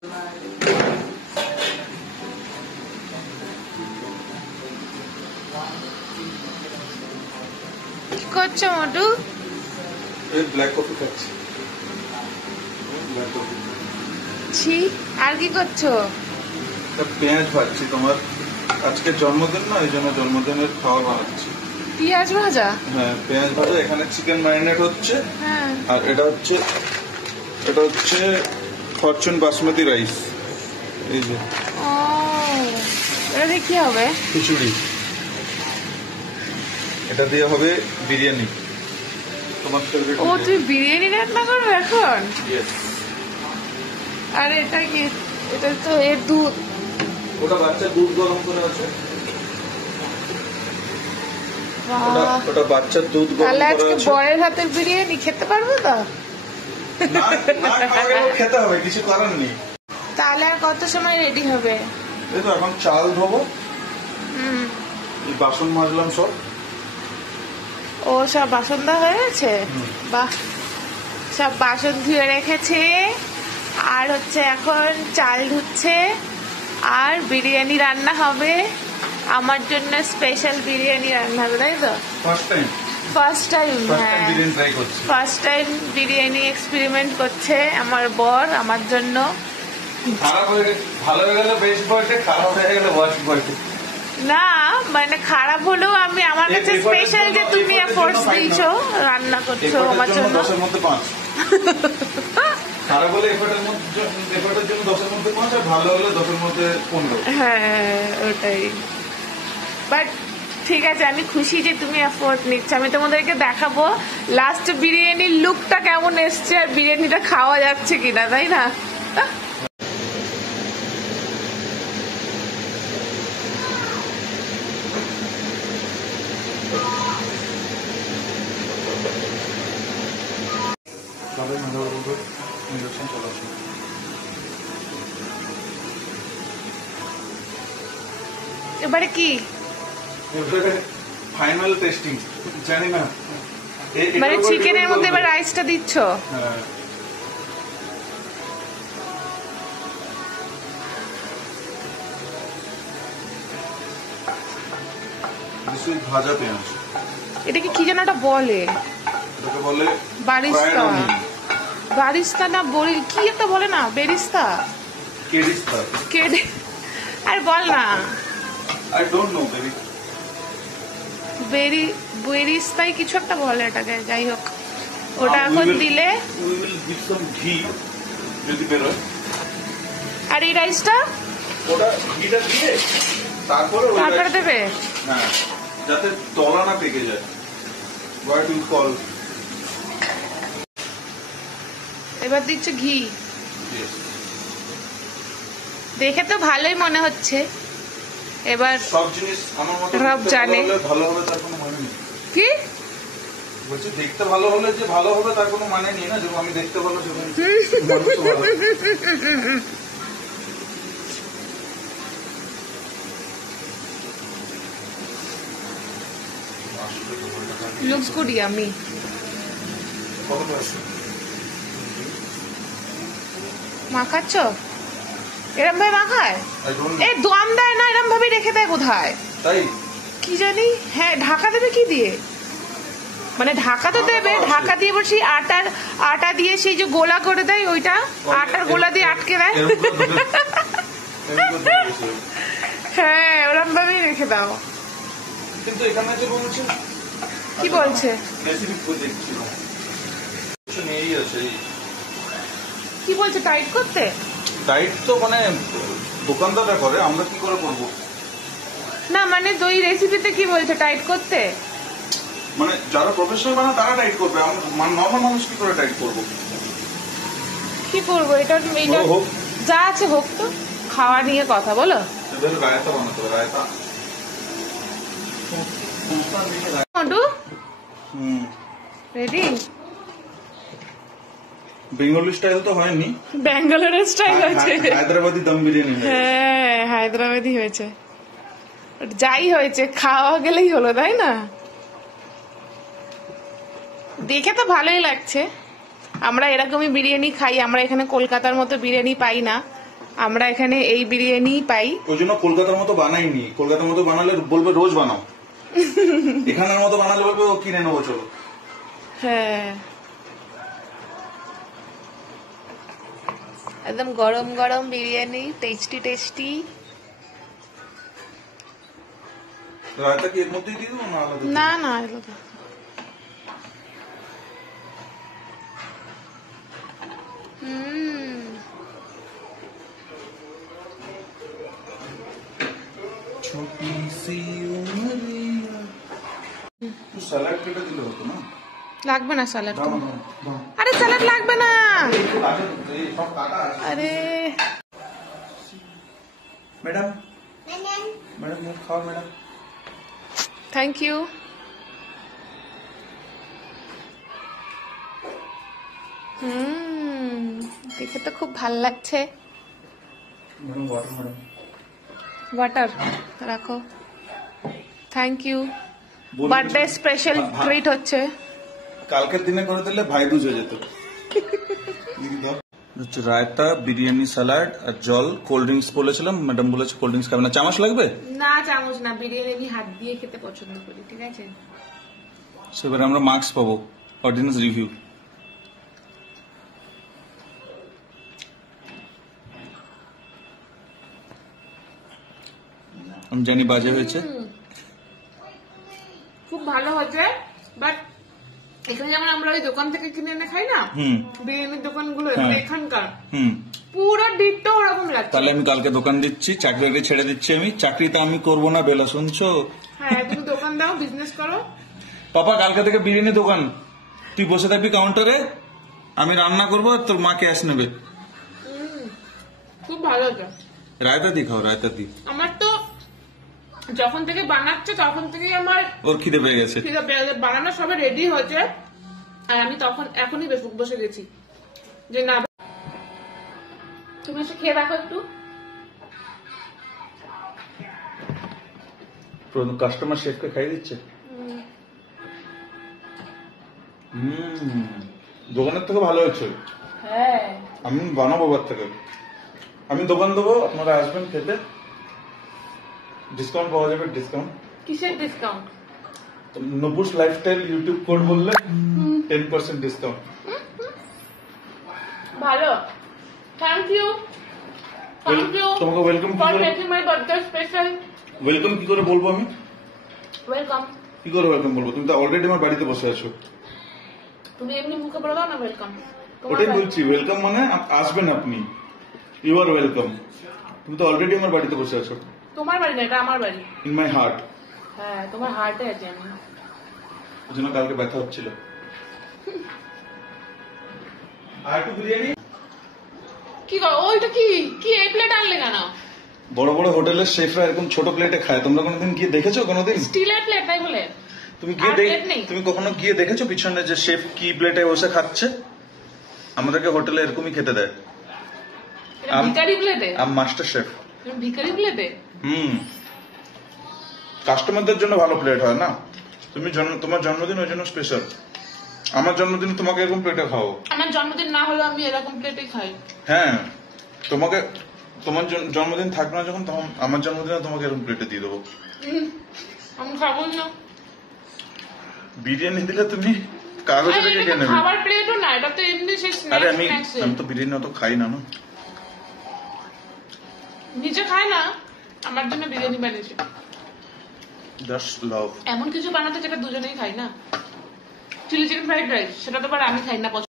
কি করছো মোটু? Black coffee খাচ্ছি। ছি, আর কি করছো? পেঁয়াজ ভাজছি। তোমার আজকে জন্মদিন না, এই জন্য জন্মদিনের খাওয়া বানাচ্ছি। পেঁয়াজ ভাজা? হ্যাঁ, পেঁয়াজ ভাজা। এখানে চিকেন ম্যারিনেট হচ্ছে। হ্যাঁ। আর এটা হচ্ছে ফরচুন বাসমতি রাইস। এই যে ও, এটা কি হবে? খিচুড়ি। এটা দিয়ে হবে বিরিয়ানি। তোমার ফেভারিট? ও, তুই বিরিয়ানি রান্না করবে এখন? ইয়েস। আর এটা কি? এটা তো এর দুধ। ওটা বাচ্চার দুধ গরম করে আছে। ওটা বাচ্চার দুধ গরম তাহলে করা আজকে আছে। বরের হাতের বিরিয়ানি খেতে পারবো তো? না, খেতে হবে, কিছু করার নেই। তাহলে আর কত সময় রেডি হবে? এই তো এখন চাল ধোবো, এই বাসন মাজলাম সব। ও, সব বাসন দেওয়া হয়ে গেছে? বাহ, সব বাসন ধুয়ে রেখেছে। আর হচ্ছে এখন চাল ধুচ্ছে, আর বিরিয়ানি রান্না হবে। আমার জন্য স্পেশাল বিরিয়ানি রান্না হবে, তাই তো? ফার্স্ট টাইম বিরিয়ানি ট্রাই করছি। ফার্স্ট টাইম বিরিয়ানি এক্সপেরিমেন্ট করছে আমার বর আমার জন্য। খারাপ হয়ে গেলে ভালো হয়ে গেলে বেস্ট বয়ফ্রে, খারাপ হয়ে গেলে ওয়ার্স্ট বয়ফ্রে। না, মানে খারাপ হলেও আমি আমার কাছে স্পেশাল যে তুমি এফোর্টস দিয়েছো, রান্না করছো আমার জন্য। 10 এর মধ্যে 5। খারাপ হলে এফোর্টের জন্য 10 এর মধ্যে 5, আর ভালো হলে 10 এর মধ্যে 15। হ্যাঁ, ওটাই। বাট ঠিক আছে, আমি খুশি যে তুমি এফোর্ট নিচ্ছ। আমি তোমাদেরকে দেখাবো লাস্ট বিরিয়ানির লুকটা কেমন এসছে, আর বিরিয়ানিটা খাওয়া যাচ্ছে কিনা, তাই না? এবারে কি ফাইনাল টেস্টিং, জানি না। মানে চিকেনের মধ্যে এবার রাইসটা দিচ্ছ? হ্যাঁ। ভাজা পেঁয়াজ। এটাকে কি যেন একটা বলে, এটাকে বলে বারিস্তা। বারিস্তা না বলি কি একটা বলে না, বেরিস্তা, কেডিস্তা। কেডে, আর বল না। আই ডোন্ট নো বেরিস্তাই কিছু একটা বলে এটাকে। যাই হোক, ওটা এখন দিলে উই উইল গিভ সাম ঘি যদি বেরোয়। আর এই রাইসটা ওটা ঘিটা দিয়ে তারপরে দেবে। হ্যাঁ, যাতে তলা না পেকে যায়। What you call. এবার দিচ্ছ ঘি। দেখে তো ভালোই মনে হচ্ছে। এবার সব জিনিস আমার মতে রব জানে ভালো হবে তার কোনো মানে নেই। কি বলছি, দেখতে ভালো হলে যে ভালো হবে তার কোনো মানে নেই না। যেমন আমি দেখতে ভালো, সেরকম লুকস গুড ইয়ামি। মাখাচ্ছ? এরম ভাবে মাখায়? এ দম দেয় না, এরম ভাবে রেখে দেয় বোধহয়। তাই কি জানি। হ্যাঁ, ঢাকা দেবে কি দিয়ে? মানে ঢাকা তো দেবে, ঢাকা দিয়ে বসে আটা দিয়ে সেই যে গোলা করে দেয়, ওইটা আটার গোলা দিয়ে আটকে দেয়। হ্যাঁ, ওরম ভাবেই রেখে দাও। কিন্তু এখানে যে বলছে, কি বলছে? কি বলছে টাইট করতে? টাইট তো মানে দোকানদাররা করে, আমরা কি করে করবো? না মানে ওই রেসিপিতে কি বলছে টাইট করতে? মানে যারা প্রফেশনাল বানায় তারা টাইট করবে, নর্মাল মানুষ কি করে টাইট করবো? কি করবো? এটা যা আছে হোক, তো খাওয়া নিয়ে কথা বলো। রায়তা বানাতে হবে, রায়তা। রেডি? বেঙ্গলি স্টাইল তো হয়নি, ব্যাঙ্গালোরের স্টাইল হয়েছে। হায়দ্রাবাদি দম বিরিয়ানি। হ্যাঁ, হায়দ্রাবাদি হয়েছে। যাই হয়েছে, খাওয়া গেলেই হলো, তাই না? দেখে তো ভালোই লাগছে। আমরা এরকমই বিরিয়ানি খাই, আমরা এখানে কলকাতার মতো বিরিয়ানি পাই না। আমরা এখানে এই বিরিয়ানি পাই। ওই জন্য কলকাতার মতো বানাইনি, কলকাতার মতো বানালে বলবে রোজ বানাও, এখানের মতো বানালে বলবে ও কিনে নেবো চলো। হ্যাঁ, একদম গরম গরম বিরিয়ানি, টেস্টি টেস্টি। রায়তা কি এর মধ্যেই দিয়ে দেবো না আলাদা? না না, আলাদা। ছোটি সি উমরিয়া। তুই স্যালাড কেটে দিলে হতো না? লাগবে না স্যালাড। দাও, দাও, দাও। আরে স্যালাড লাগবে না। আছে তো, এই সব কাটা আছে। আরে ম্যাডাম ম্যাডাম খাও ম্যাডাম। Thank you. দেখে তো খুব ভাল লাগছে। Madam water madam. ওয়াটার রাখো। Thank you. বলুন। বার্থডে স্পেশাল ট্রিট হচ্ছে। কালকের দিনে করে দিলে ভাই দুজ হয়ে যেত। হচ্ছে রায়তা, বিরিয়ানি, স্যালাড আর জল, কোল্ড ড্রিঙ্কস বলেছিলাম, ম্যাডাম বলেছে কোল্ড ড্রিঙ্কস খাবে না। চামচ লাগবে? না চামচ না, বিরিয়ানি আমি হাত দিয়ে খেতে পছন্দ করি। ঠিক আছে, সেবারে আমরা মার্কস পাবো, অর্ডিনেন্স রিভিউ। আমি জানি বাজে হয়েছে। খুব ভালো হয়েছে, বাট এখানে যেমন আমরা ওই দোকান থেকে কিনে এনে খাই না বিরিয়ানির দোকানগুলো, হ্যাঁ। এখানকার হুম, পুরো ডিটটো ওরকম লাগছে। তাহলে আমি কালকে দোকান দিচ্ছি, চাকরিটা ছেড়ে দিচ্ছি। আমি চাকরিটা আমি করবো না, বেলা শুনছো? হ্যাঁ, তুমি দোকান দাও, বিজনেস করো। পাপা কালকে থেকে বিরিয়ানি দোকান, তুই বসে থাকবি কাউন্টারে, আমি রান্না করবো, আর তোর মা ক্যাশ নেবে। খুব ভালো হয়েছে। রায়তা দি খাও, রায়তা দি। আমার তো যখন থেকে বানাচ্ছে তখন থেকে আমার ওর খিদে পেয়ে গেছে। খিদে পেয়ে গেছে। বানানো সবে রেডি হয়েছে আর আমি তখন এখনই বসে গেছি যে না। তুমি এসে খেয়ে রাখো একটু। কাস্টমার শেফকে খাইয়ে দিচ্ছে। দোকানের থেকে ভালো হয়েছে। হ্যাঁ, আমি বানাবো বার থেকে। আমি দোকান দেবো, আপনারা আসবেন খেতে, ডিসকাউন্ট পাওয়া যাবে। ডিসকাউন্ট কিসের ডিসকাউন্ট? নবুস লাইফস্টাইল ইউটিউব কোড বললে 10% ডিসকাউন্ট। ভালো, থ্যাংক ইউ। থ্যাংক ইউ তোমাকে welcome for making my birthday special. Welcome কি করে বলবো আমি? ওয়েলকাম। কি করে ওয়েলকাম বলবো? তুমি তো অলরেডি আমার বাড়িতে বসে আছো। তুমি এমনি মুখে বলে দাও না ওয়েলকাম। ওটাই বলছি, ওয়েলকাম মানে আসবেন আপনি, ইউ আর ওয়েলকাম। তুমি তো অলরেডি আমার বাড়িতে বসে আছো। তোমার বাড়ি না, এটা আমার বাড়ি। In my heart. হ্যাঁ, তোমার হার্টে আছে আমি। ওই জন্য কালকে ব্যথা হচ্ছিল। আর একটু বিরিয়ানি। কি গো, ওইটা কি কি এই প্লেট আনলে কেন? বড় বড় হোটেলের শেফরা এরকম ছোট প্লেটে খায়, তোমরা কোনোদিন গিয়ে দেখেছো? কোনোদিন স্টিলের প্লেট তাই বলে তুমি গিয়ে আর plate নেই? তুমি কখনো গিয়ে দেখেছো পিছনে যে শেফ কি প্লেটে বসে খাচ্ছে? আমাদেরকে হোটেলে এরকমই খেতে দেয়। এটা ভিখারি প্লেটে? আম মাস্টার শেফ। ভিখারি প্লেটে? কাস্টমারদের জন্য ভালো প্লেট হয় না। তুমি তোমার জন্মদিন ওই জন্য স্পেশাল। আমার জন্মদিন তোমাকে এরকম প্লেটে খাও। আমার জন্মদিন না হলেও আমি এরকম প্লেটেই খাই। হ্যাঁ, তোমাকে তোমার জন্মদিন থাকবে না যখন, তখন আমার জন্মদিনে তোমাকে এরকম প্লেটে দিয়ে দেবো। আমি খাবো না। বিরিয়ানি দিলে তুমি কাগজে রেখে খেয়ে নেবে। খাবার প্লেটও না, এটা তো এমনি সেই আরে স্ন্যাক্স। আমি তো বিরিয়ানি অত খাই না। নিজে খায় না, আমার জন্য বিরিয়ানি বানিয়েছে। Just love. এমন কিছু বানাতে যেটা দুজনেই খাই না। চিলি চিকেন ফ্রাইড রাইস, সেটা তো আবার আমি খাই না।